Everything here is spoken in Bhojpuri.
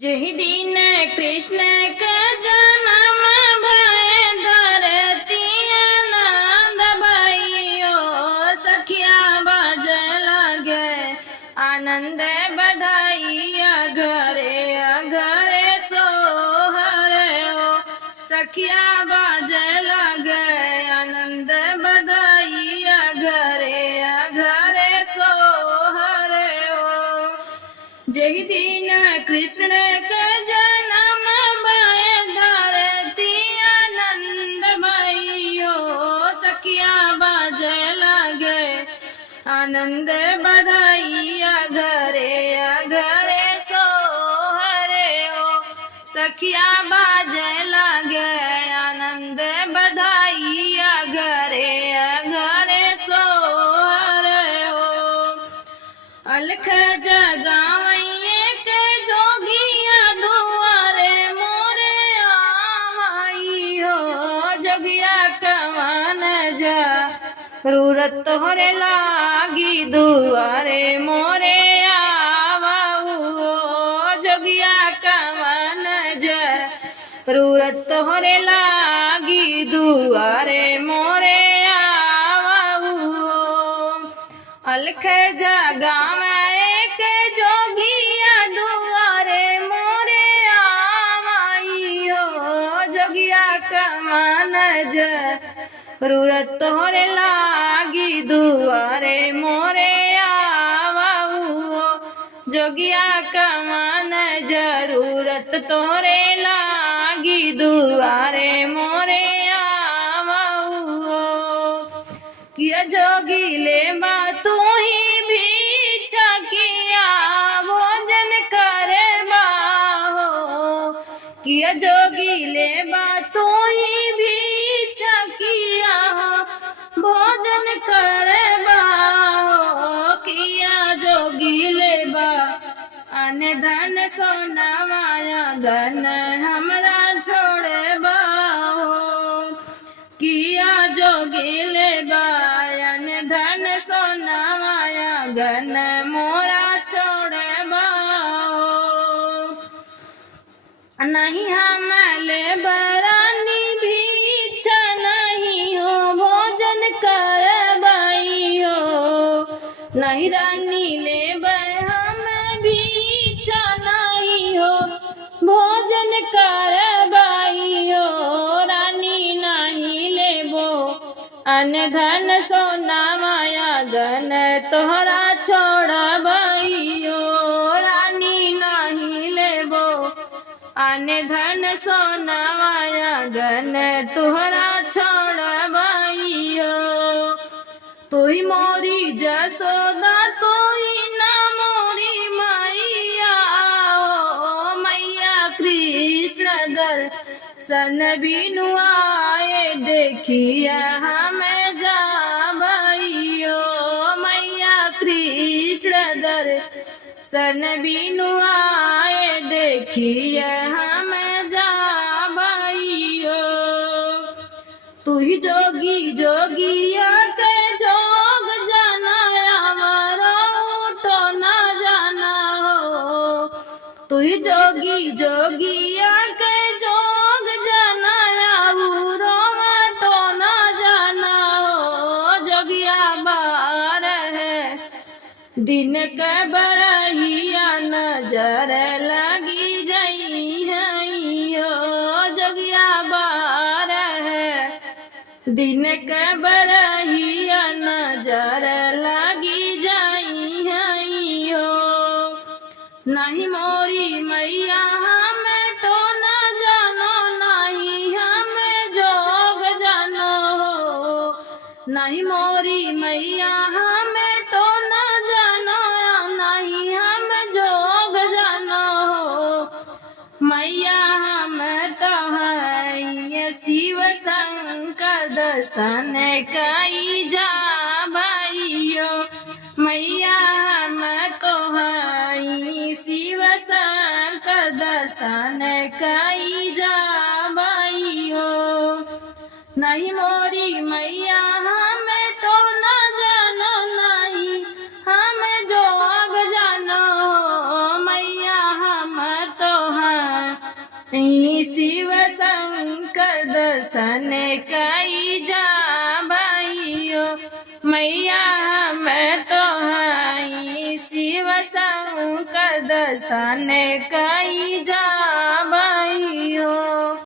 जेहि दिन कृष्ण का जन्म भय धरती आनंद भइयो सखिया बज लगे आनंद बधाइया घरे घरे सोहरे हो सखिया बज लगे आनंद बधाइया घरे घरे सोहरे हो जेहि दिन कृष्ण का जन्म भय धरती आनंद भइयो सखिया बाजे लगे आनंद बधाइया घरे घरे सोहरे हो सखिया बाजे लगे आनंद बधाइया घरे घरे सोहरे हो अलख जगावैये के जोगिया दुआरे मोरे आई हो जोगिया कवन जा रूरत तोहरे लागी दुआरे मोरे आवाऊ जोगिया कवन जा रूरत तोहरे लागी दुआरे मोरे आवाऊ अलख जगाव एक जोगिया दुआरे मोरे आई हो जोगिया कमन जरूरत तोहरे लागी दुआरे मोरे आवाऊ जोगिया कमन जरूरत तोहरे लागी दुआरे मोरे आवाऊ किया जोगी ले बा तू ही भी किया भोजन करे हो किया जोगी ले बा तू ही भी किया भोजन करे हो किया जोगी ले बा अन धन सोना माया धन हमरा छोड़े बा किया जोगी ले बायन धन सोना माया गन मोरा छोड़े बाओ नहीं हम ले बरानी भी इच्छा नहीं हो भोजन कर बाई हो नहीं रानी ले हम भी इच्छा नहीं हो भोजन कर बाई हो रानी नहीं लेबो अन धन सोना माया गन तोहरा छोड़बइयो रानी नहीं लेबो अन धन सोना माया गन तोहरा छोड़बइयो तू ही मोरी जसोदा तू ही ना मोरी मैया ओ मैया कृष्ण दर्शन बिनु आए देखिया हमें जाबइयो मैया कृष्ण दर्शन बिनु आए देखिया हमें जाबइयो तू ही जोगी जोगिया के जोग जाना हमारा तो ना जाना हो तू ही जोगी जोगिया के जोग जाना बुरो तो ना जाना हो जोगिया बार है दिन के बरहिया नजर लगी जई है हो जोगिया बार है दिन के बरहिया नजर लगी जाई है हो नहीं मोरी मैया हमें तो न जानो नहीं हमें जोग जानो हो नहीं मोरी मैया हमें तो न जानो नहीं हम जोग जानो हो मैया हम तो है शिव शंकर दर्शन कई जाबइयो मैया हम तो है शिव शंकर दर्शन कई जाबइयो नहीं मोरी मैया हमें तो न जानो नहीं हम जोग जानो मैया हम तो शिव शंकर दर्शन कई जा भाइयो मैया हमें तो हई शिव शंकर दर्शन कई जा